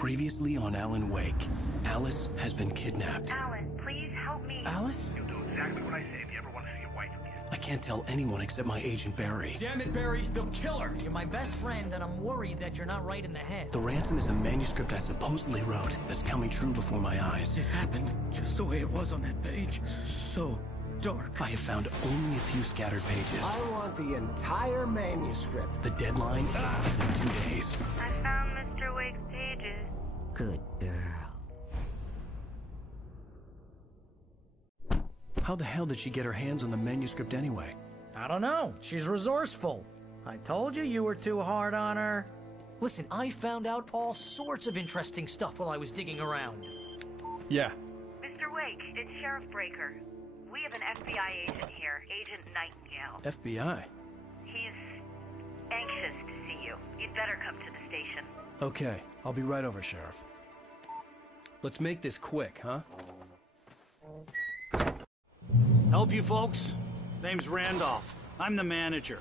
Previously on Alan Wake, Alice has been kidnapped. Alan, please help me. Alice? You'll do exactly what I say if you ever want to see your wife again. I can't tell anyone except my agent Barry. Damn it, Barry, they'll kill her! You're my best friend, and I'm worried that you're not right in the head. The ransom is a manuscript I supposedly wrote that's coming true before my eyes. It happened just the way it was on that page. So dark. I have found only a few scattered pages. I want the entire manuscript. The deadline is in 2 days. I found Mr. Wake's pages. Good girl. How the hell did she get her hands on the manuscript anyway? I don't know. She's resourceful. I told you you were too hard on her. Listen, I found out all sorts of interesting stuff while I was digging around. Yeah. Mr. Wake, it's Sheriff Breaker. We have an FBI agent here, Agent Nightingale. FBI? He's anxious to see you. You'd better come to the station. Okay, I'll be right over, Sheriff. Let's make this quick, huh? Help you folks? Name's Randolph. I'm the manager.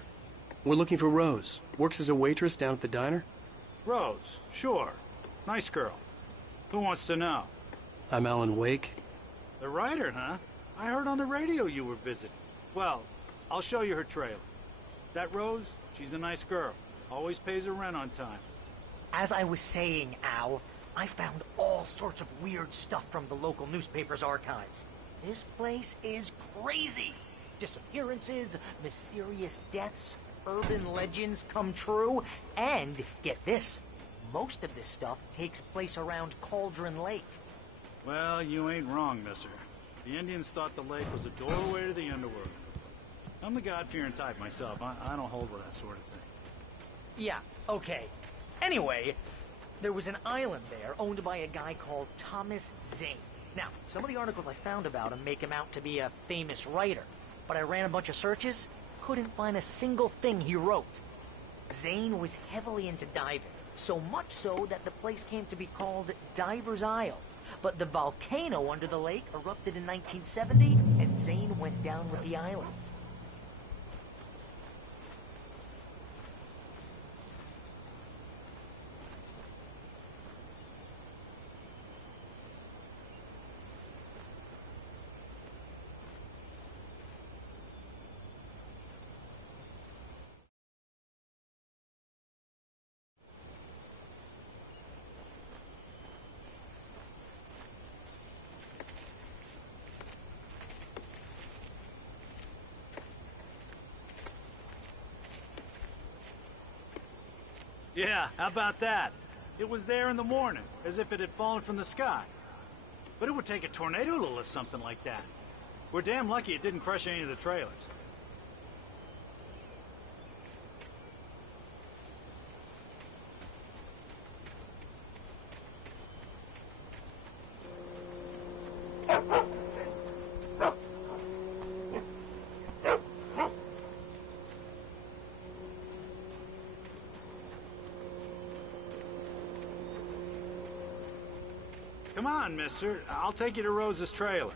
We're looking for Rose. Works as a waitress down at the diner. Rose, sure. Nice girl. Who wants to know? I'm Alan Wake. The writer, huh? I heard on the radio you were visiting. Well, I'll show you her trailer. That Rose, she's a nice girl. Always pays her rent on time. As I was saying, Al, I found all sorts of weird stuff from the local newspaper's archives. This place is crazy. Disappearances, mysterious deaths, urban legends come true, and get this, most of this stuff takes place around Cauldron Lake. Well, you ain't wrong, mister. The Indians thought the lake was a doorway to the underworld. I'm the God-fearing type myself. I don't hold with that sort of thing. Yeah, okay. Anyway, there was an island there owned by a guy called Thomas Zane. Now, some of the articles I found about him make him out to be a famous writer, but I ran a bunch of searches, couldn't find a single thing he wrote. Zane was heavily into diving, so much so that the place came to be called Diver's Isle. But the volcano under the lake erupted in 1970, and Zane went down with the island. Yeah, how about that? It was there in the morning, as if it had fallen from the sky. But it would take a tornado to lift something like that. We're damn lucky it didn't crush any of the trailers. Come on, mister. I'll take you to Rose's trailer.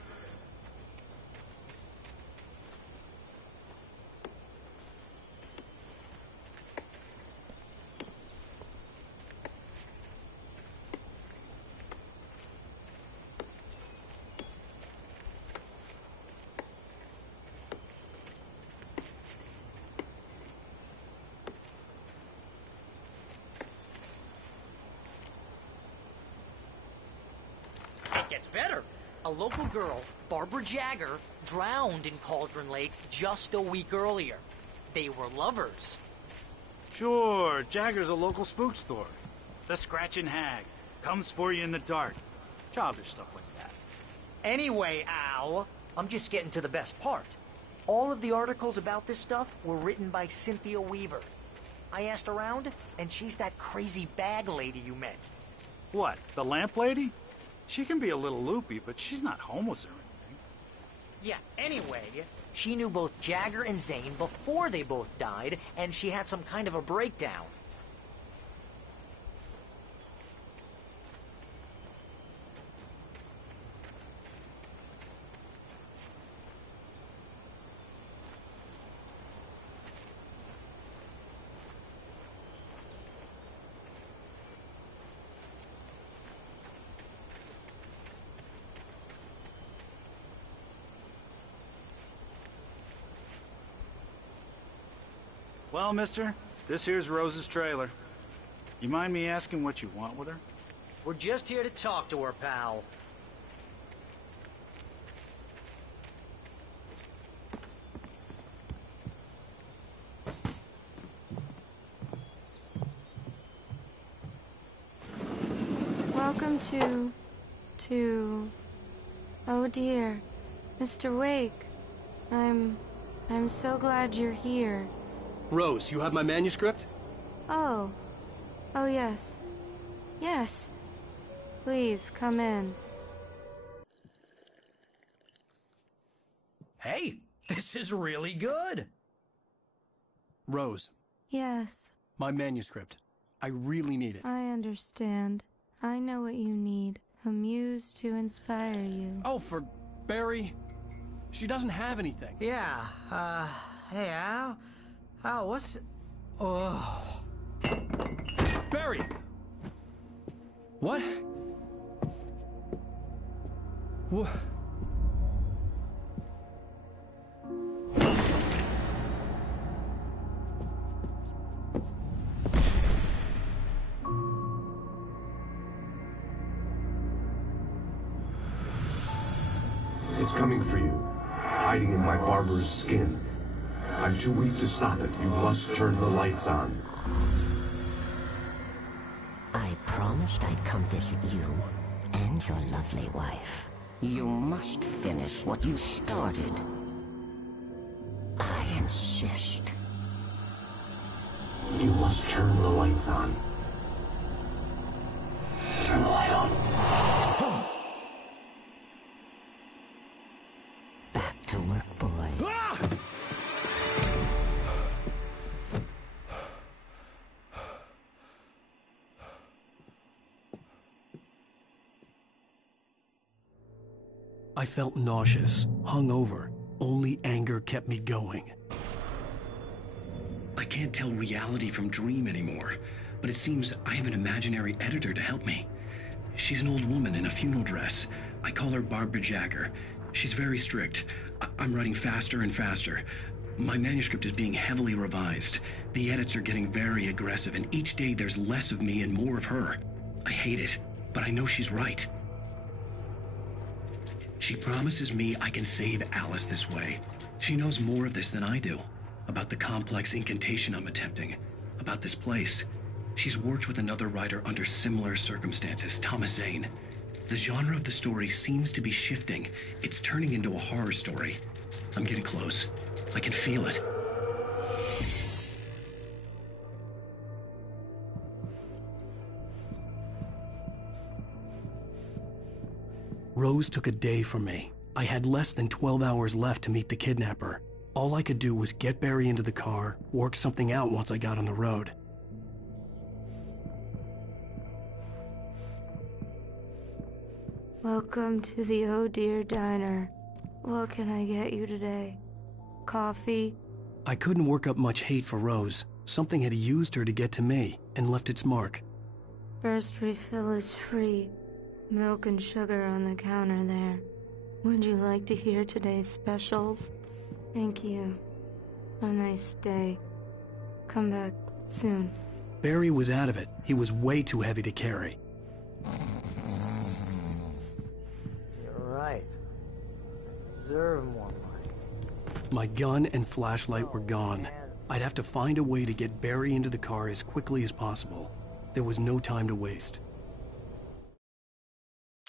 Gets better. A local girl, Barbara Jagger, drowned in Cauldron Lake just a week earlier. They were lovers. Sure, Jagger's a local spook story. The Scratching Hag. Comes for you in the dark. Childish stuff like that. Anyway, Al, I'm just getting to the best part. All of the articles about this stuff were written by Cynthia Weaver. I asked around, and she's that crazy bag lady you met. What, the lamp lady? She can be a little loopy, but she's not homeless or anything. Yeah, anyway, she knew both Jagger and Zane before they both died, and she had some kind of a breakdown. Well, mister, this here's Rose's trailer. You mind me asking what you want with her? We're just here to talk to her, pal. Welcome to... Oh dear, Mr. Wake. I'm so glad you're here. Rose, you have my manuscript? Oh. Oh yes. Yes. Please, come in. Hey, this is really good. Rose, Yes, my manuscript. I really need it. I understand. I know what you need. A muse to inspire you. Oh, for Barry. She doesn't have anything. Yeah, hey, Al? Al, what's... Oh... Barry! What? What? It's coming for you, hiding in my barber's skin. I'm too weak to stop it. You must turn the lights on. I promised I'd come visit you and your lovely wife. You must finish what you started. I insist. You must turn the lights on. Turn the light on. Back to work, boy. I felt nauseous, hungover. Only anger kept me going. I can't tell reality from dream anymore, but it seems I have an imaginary editor to help me. She's an old woman in a funeral dress. I call her Barbara Jagger. She's very strict. I'm writing faster and faster. My manuscript is being heavily revised. The edits are getting very aggressive, and each day there's less of me and more of her. I hate it, but I know she's right. She promises me I can save Alice this way. She knows more of this than I do. About the complex incantation I'm attempting. About this place. She's worked with another writer under similar circumstances, Thomas Zane. The genre of the story seems to be shifting. It's turning into a horror story. I'm getting close. I can feel it. Rose took a day from me. I had less than 12 hours left to meet the kidnapper. All I could do was get Barry into the car, work something out once I got on the road. Welcome to the Oh Dear Diner. What can I get you today? Coffee? I couldn't work up much hate for Rose. Something had used her to get to me and left its mark. First refill is free. Milk and sugar on the counter there. Would you like to hear today's specials? Thank you. A nice day. Come back soon. Barry was out of it. He was way too heavy to carry. You're right. Deserve more money. My gun and flashlight were gone. I'd have to find a way to get Barry into the car as quickly as possible. There was no time to waste.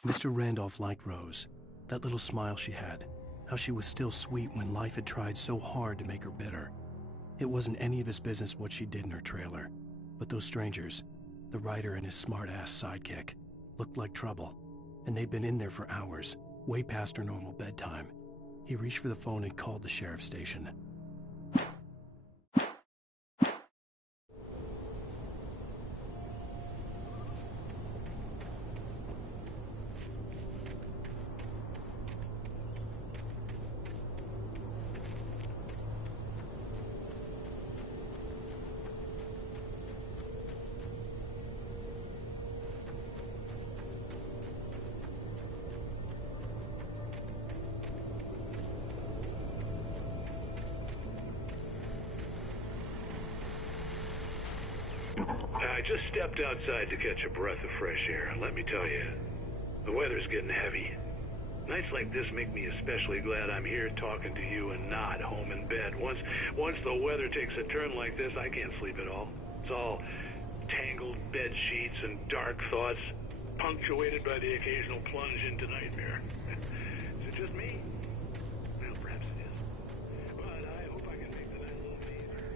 Mr. Randolph liked Rose. That little smile she had. How she was still sweet when life had tried so hard to make her bitter. It wasn't any of his business what she did in her trailer. But those strangers, the writer and his smart-ass sidekick, looked like trouble. And they'd been in there for hours, way past her normal bedtime. He reached for the phone and called the sheriff's station. I just stepped outside to catch a breath of fresh air. Let me tell you, the weather's getting heavy. Nights like this make me especially glad I'm here talking to you and not home in bed. Once the weather takes a turn like this, I can't sleep at all. It's all tangled bed sheets and dark thoughts, punctuated by the occasional plunge into nightmare. Is it just me? Well, perhaps it is. But I hope I can make the night a little easier.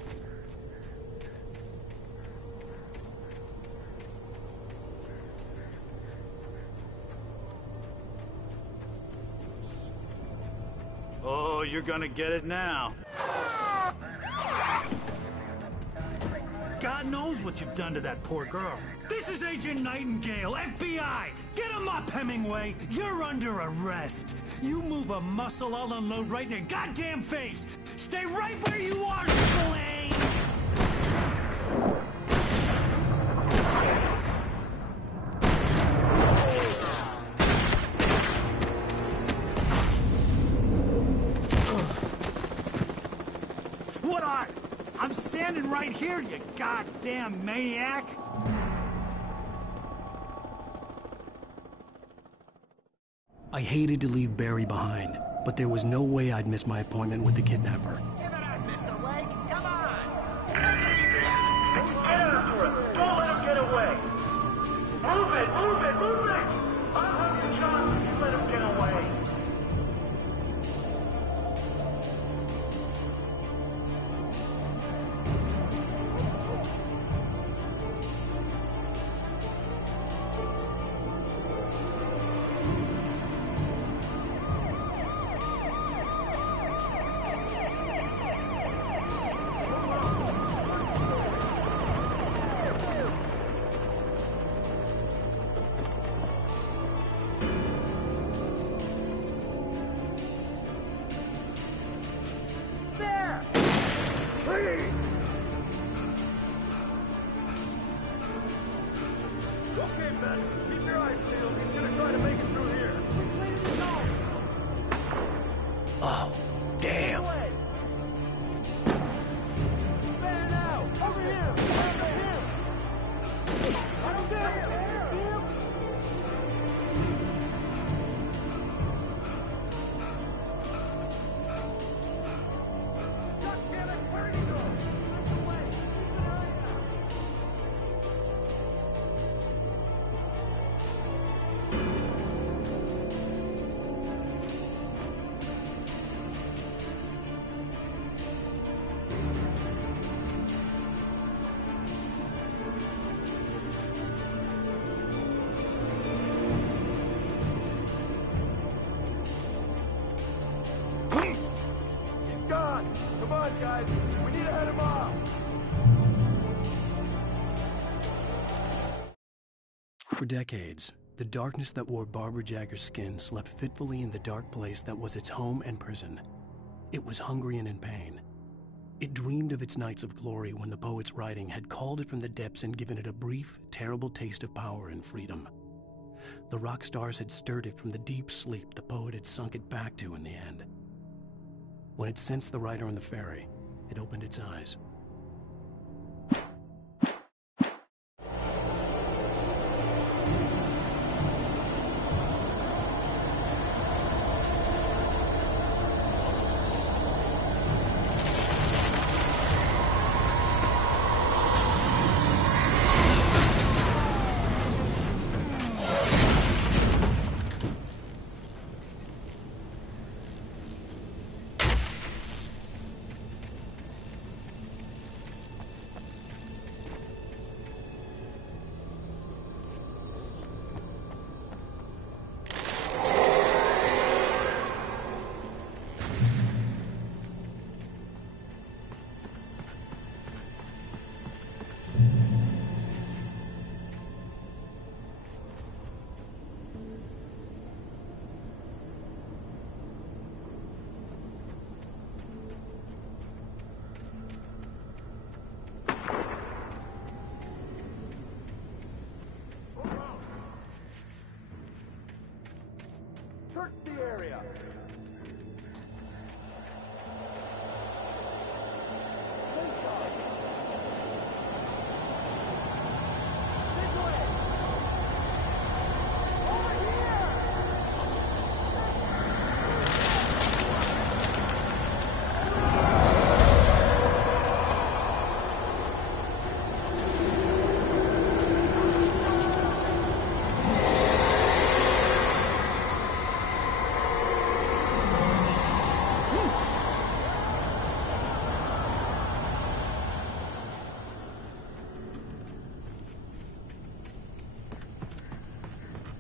Oh, you're gonna get it now. God knows what you've done to that poor girl. This is Agent Nightingale, FBI! Get him up, Hemingway! You're under arrest! You move a muscle, I'll unload right in your goddamn face! Stay right where you are, Slane! What are? I'm standing right here, you goddamn maniac! I hated to leave Barry behind, but there was no way I'd miss my appointment with the kidnapper. Give it up, Mr. Wake! Come on! Get after him! Don't let him get away! Move it! Move it! Move it! I'll have your job if you let him get away! Okay, Ben. Keep your eyes peeled. He's gonna try to make it through here. Oh, damn. Ben, now! Over here! Over here! I don't dare him! Come on, guys. We need to head him off. For decades, the darkness that wore Barbara Jagger's skin slept fitfully in the dark place that was its home and prison. It was hungry and in pain. It dreamed of its nights of glory when the poet's writing had called it from the depths and given it a brief, terrible taste of power and freedom. The rock stars had stirred it from the deep sleep the poet had sunk it back to in the end. When it sensed the rider on the ferry, it opened its eyes.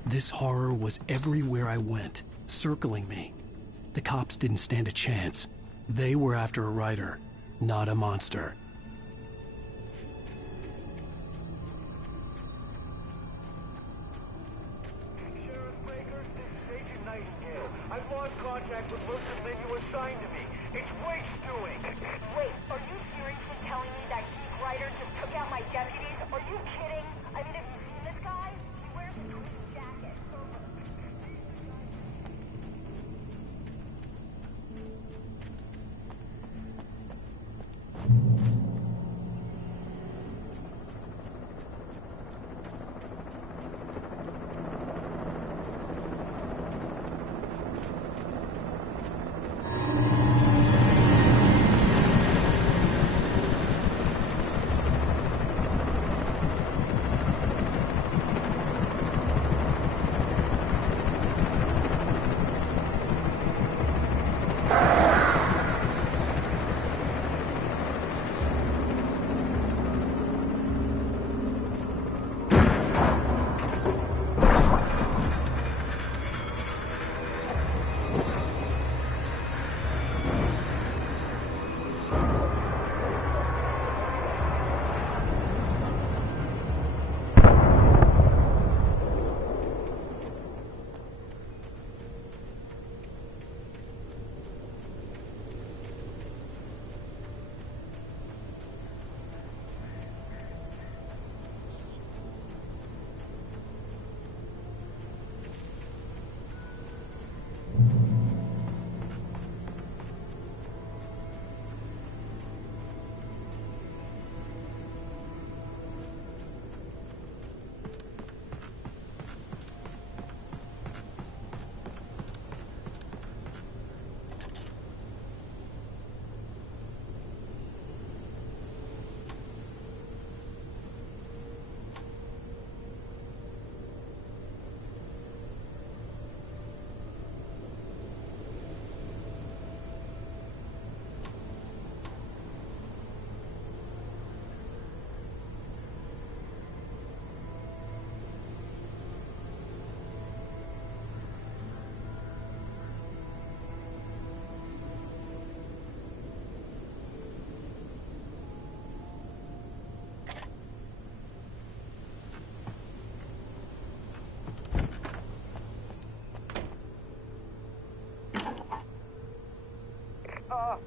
This horror was everywhere I went, circling me. The cops didn't stand a chance. They were after a writer, not a monster. Sheriff Baker, this is Agent Nightingale. I've lost contact with most of the men you assigned to me. It's Wake's doing. Wait, are you seriously telling me that geek writer just took out my deputies? Are you kidding? I mean, have you seen this guy? He wears a green jacket.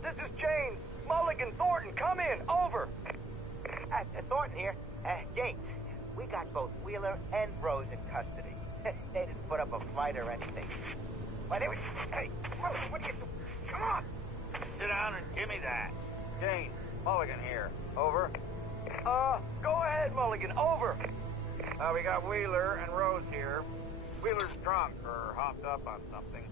This is James. Mulligan, Thornton, come in. Over. Thornton here. James, we got both Wheeler and Rose in custody. They didn't put up a fight or anything. Why, they were... Hey, what are you... Come on! Sit down and give me that. James, Mulligan here. Over. Go ahead, Mulligan. Over. We got Wheeler and Rose here. Wheeler's drunk or hopped up on something.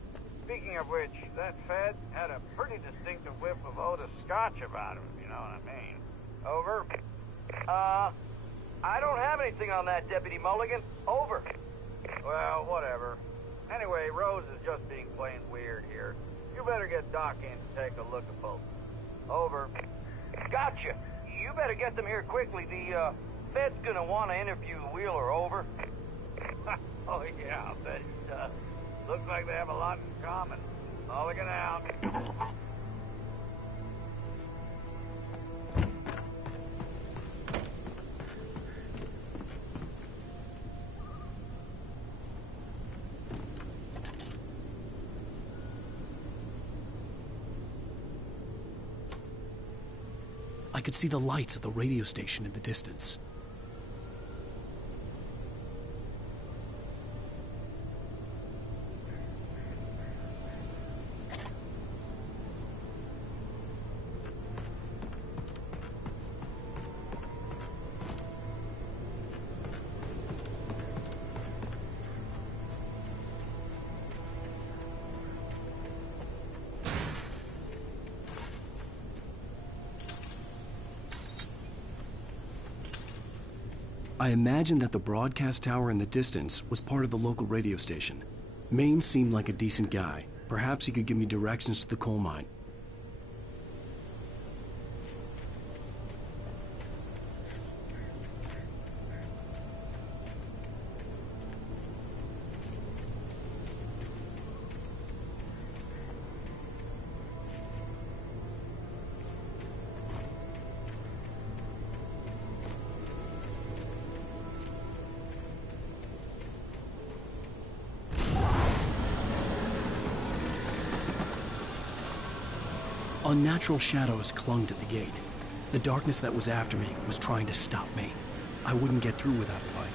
Speaking of which, that Fed had a pretty distinctive whiff of Otis Scotch about him, if you know what I mean. Over. I don't have anything on that, Deputy Mulligan. Over. Well, whatever. Anyway, Rose is just being plain weird here. You better get Doc in to take a look at both. Over. Gotcha. You better get them here quickly. The, Fed's gonna want to interview Wheeler. Over. Oh, yeah, I'll bet it does. Looks like they have a lot in common. Mulligan out. I could see the lights of the radio station in the distance. I imagined that the broadcast tower in the distance was part of the local radio station. Maine seemed like a decent guy. Perhaps he could give me directions to the coal mine. Unnatural shadows clung to the gate. The darkness that was after me was trying to stop me. I wouldn't get through without a light.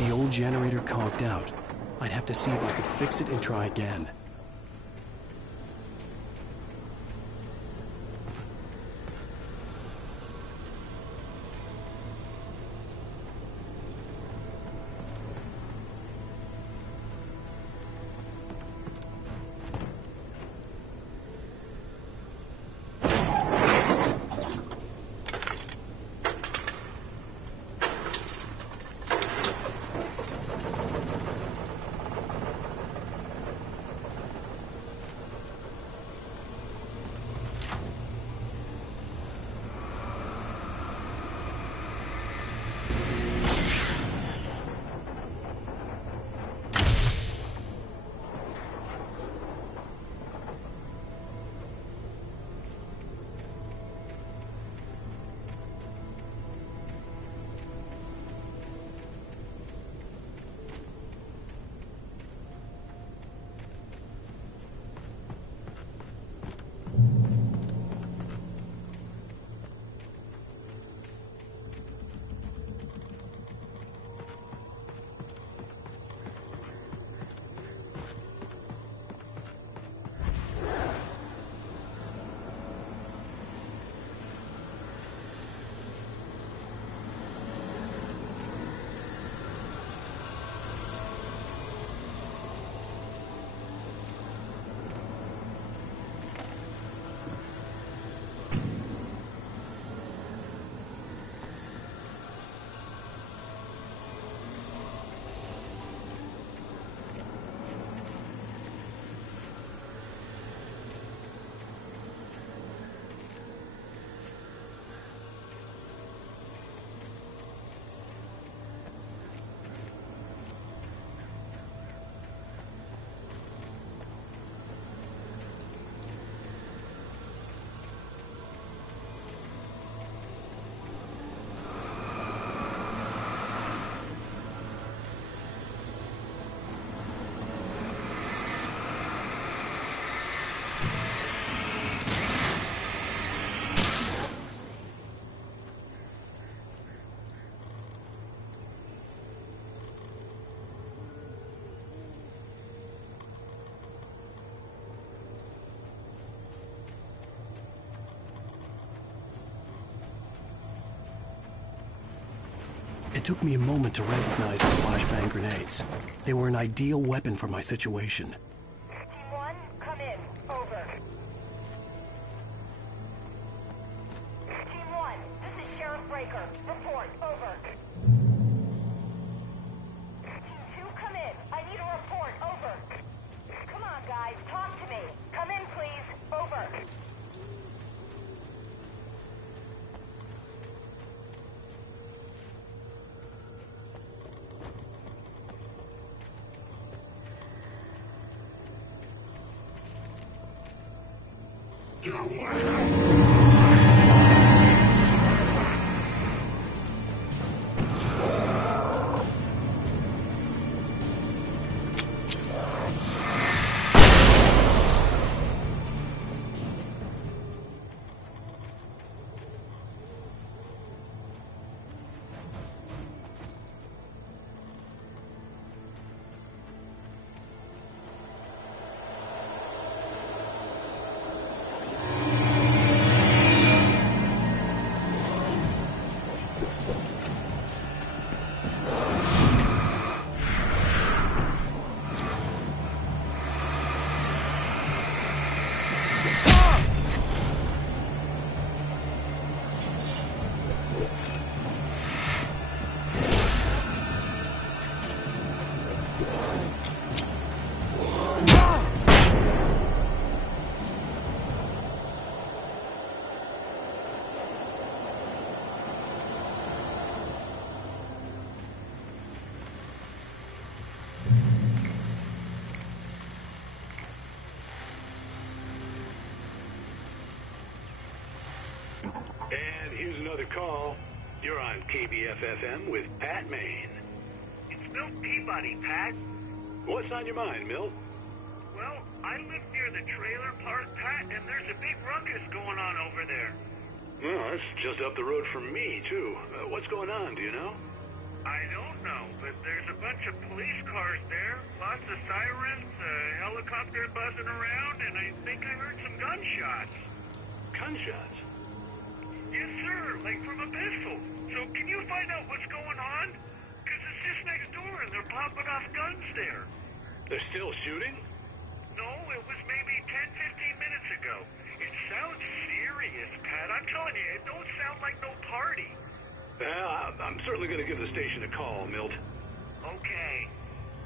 The old generator conked out. I'd have to see if I could fix it and try again. It took me a moment to recognize the flashbang grenades. They were an ideal weapon for my situation. Team 1, come in. Over. Team 1, this is Sheriff Breaker. Report. Over. Team 2, come in. I need a report. Over. Come on, guys. Talk to me. Come in, please. Over. call. You're on KBF-FM with Pat Maine. It's Milt Peabody, Pat. What's on your mind, Milt? Well, I live near the trailer park, Pat, and there's a big ruckus going on over there. Well, that's just up the road from me, too. What's going on, do you know? I don't know, but there's a bunch of police cars there, lots of sirens, a helicopter buzzing around, and I think I heard some gunshots. Gunshots? Yes, sir, like from a pistol. So can you find out what's going on? Because it's just next door and they're popping off guns there. They're still shooting? No, it was maybe 10, 15 minutes ago. It sounds serious, Pat. I'm telling you, it don't sound like no party. Well, I'm certainly going to give the station a call, Milt. Okay.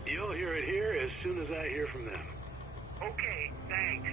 You'll hear it here as soon as I hear from them. Okay, thanks.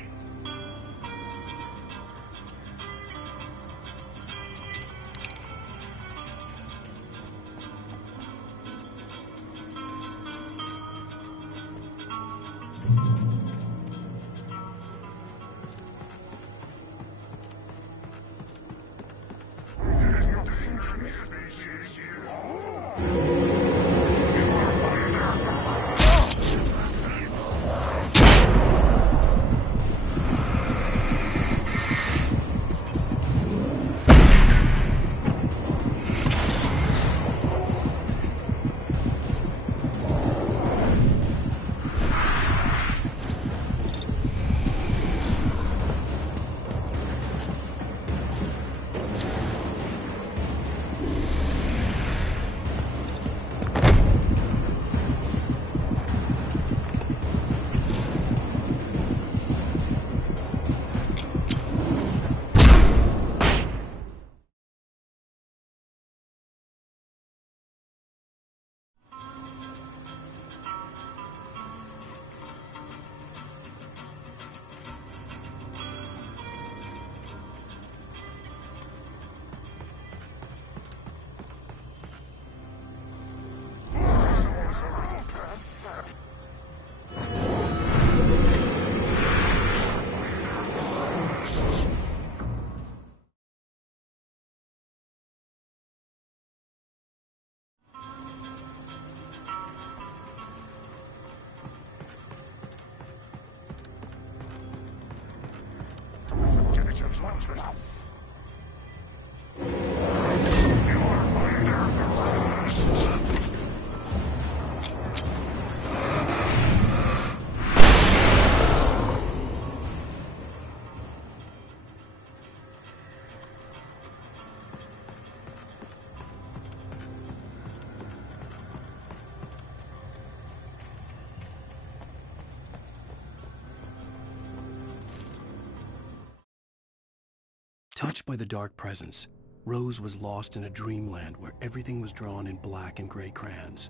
Touched by the dark presence, Rose was lost in a dreamland where everything was drawn in black and gray crayons.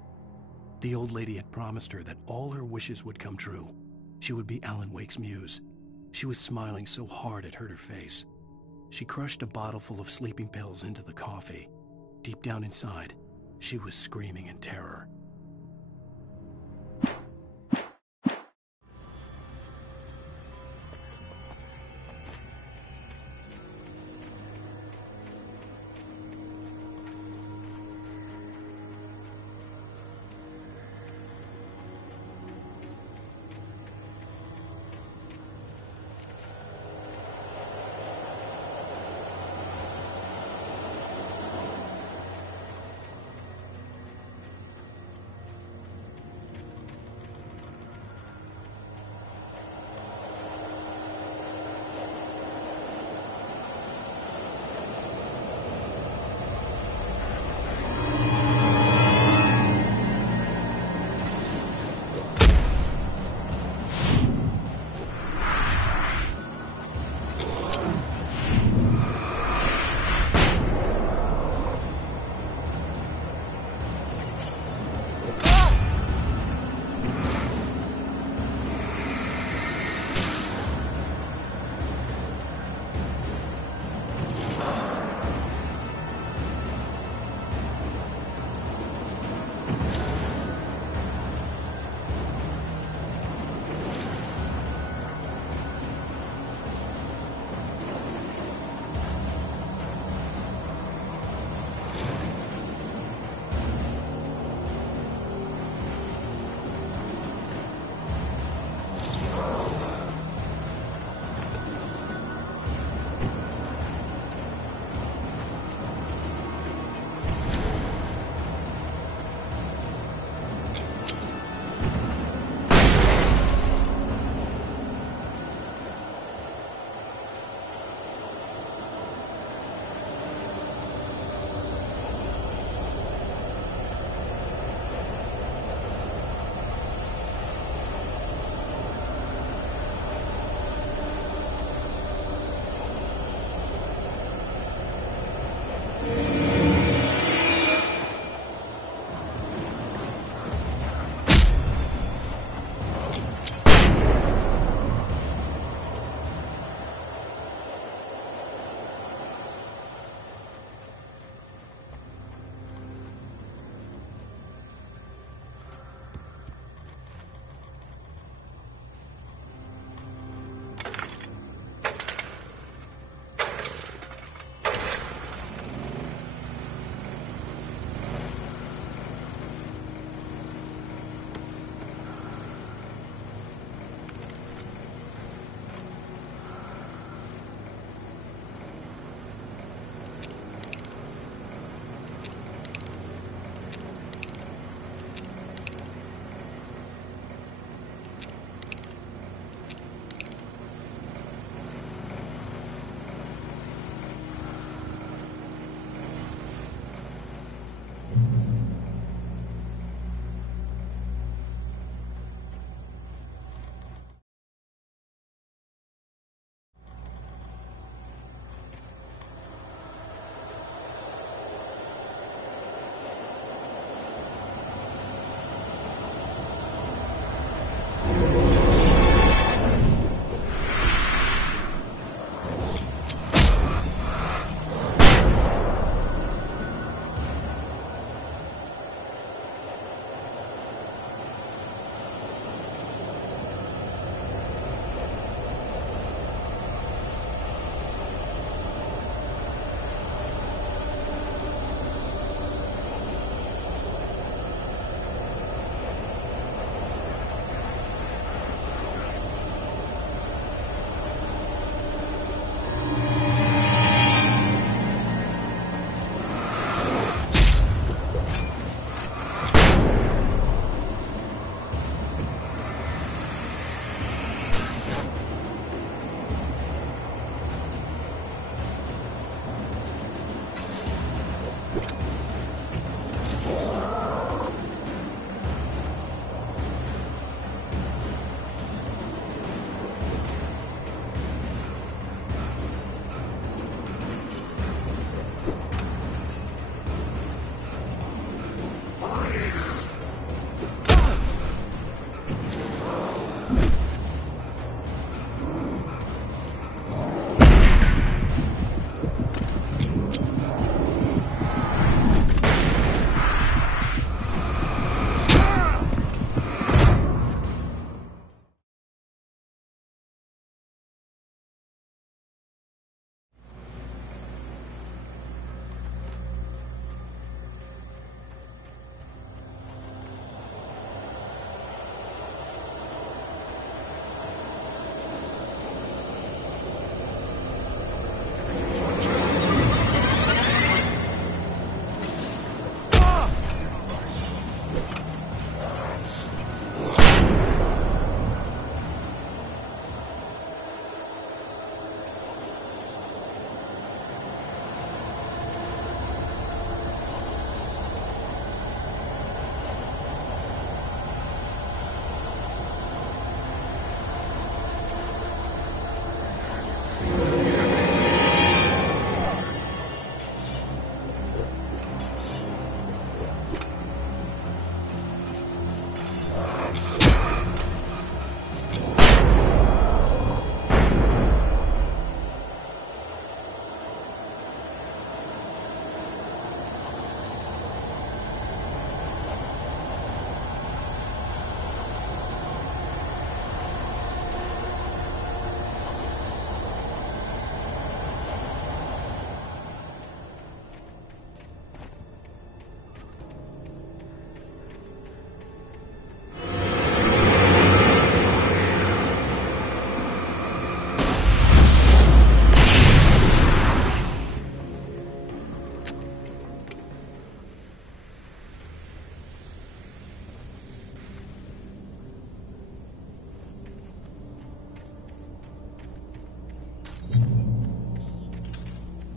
The old lady had promised her that all her wishes would come true. She would be Alan Wake's muse. She was smiling so hard it hurt her face. She crushed a bottle full of sleeping pills into the coffee. Deep down inside, she was screaming in terror.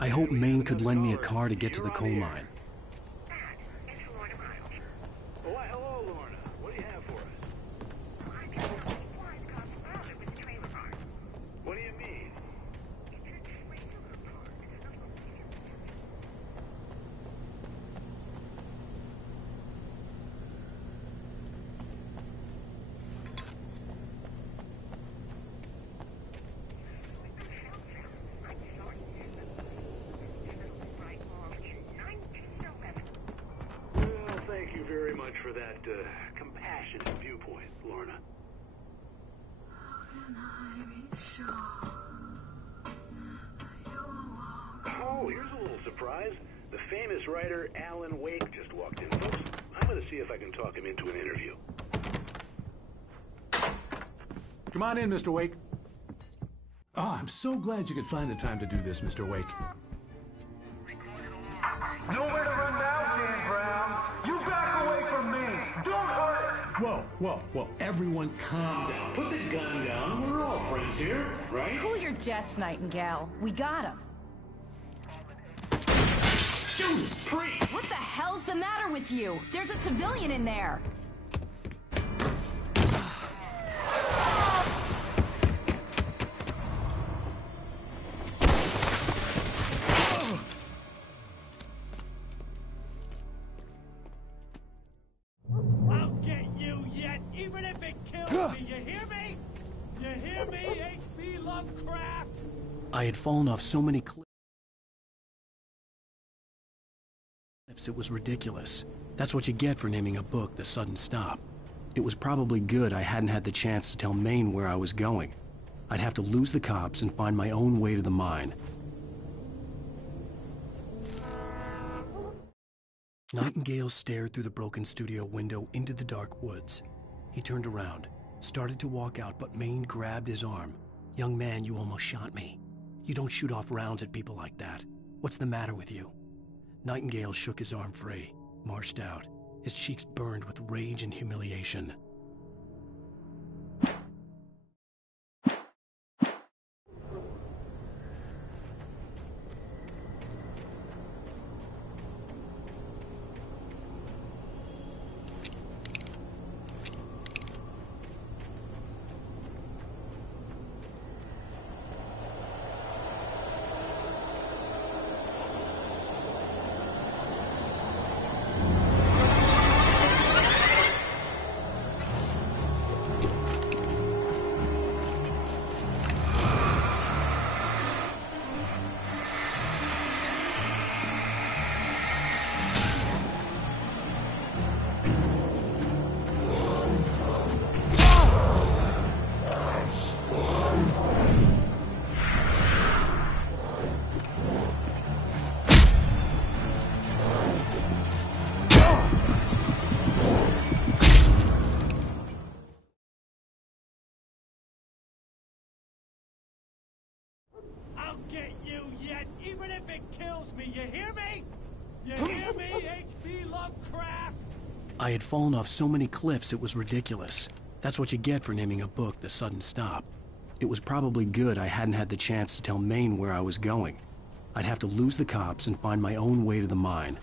I hoped Maine could lend me a car to get to the coal mine. Why, hello, Lorna. What do you have for us? What do you mean? Well, thank you very much for that compassionate viewpoint, Lorna. Oh, here's a little surprise. The famous writer Alan Wake just walked in, folks. I'm going to see if I can talk him into an interview. Come on in, Mr. Wake. Oh, I'm so glad you could find the time to do this, Mr. Wake. Nowhere to run now, Dan Brown. You back away from me. Don't hurt it. Whoa, whoa, whoa. Everyone calm down. Put the gun down. We're all friends here, right? Cool your jets, Nightingale. We got him. Judas Priest! What the hell's the matter with you? There's a civilian in there. I'll get you yet, even if it kills me. You hear me? You hear me, H.P. Lovecraft? I had fallen off so many cliffs, it was ridiculous. That's what you get for naming a book The Sudden Stop. It was probably good I hadn't had the chance to tell Maine where I was going. I'd have to lose the cops and find my own way to the mine. Nightingale stared through the broken studio window into the dark woods. He turned around, started to walk out, but Maine grabbed his arm. "Young man, you almost shot me. You don't shoot off rounds at people like that. What's the matter with you?" Nightingale shook his arm free, marched out. His cheeks burned with rage and humiliation. I'll get you yet, even if it kills me. You hear me? You hear me, H.P. Lovecraft? I had fallen off so many cliffs it was ridiculous. That's what you get for naming a book The Sudden Stop. It was probably good I hadn't had the chance to tell Maine where I was going. I'd have to lose the cops and find my own way to the mine.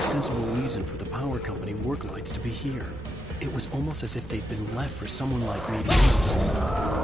no sensible reason for the power company work lights to be here. It was almost as if they'd been left for someone like me to use.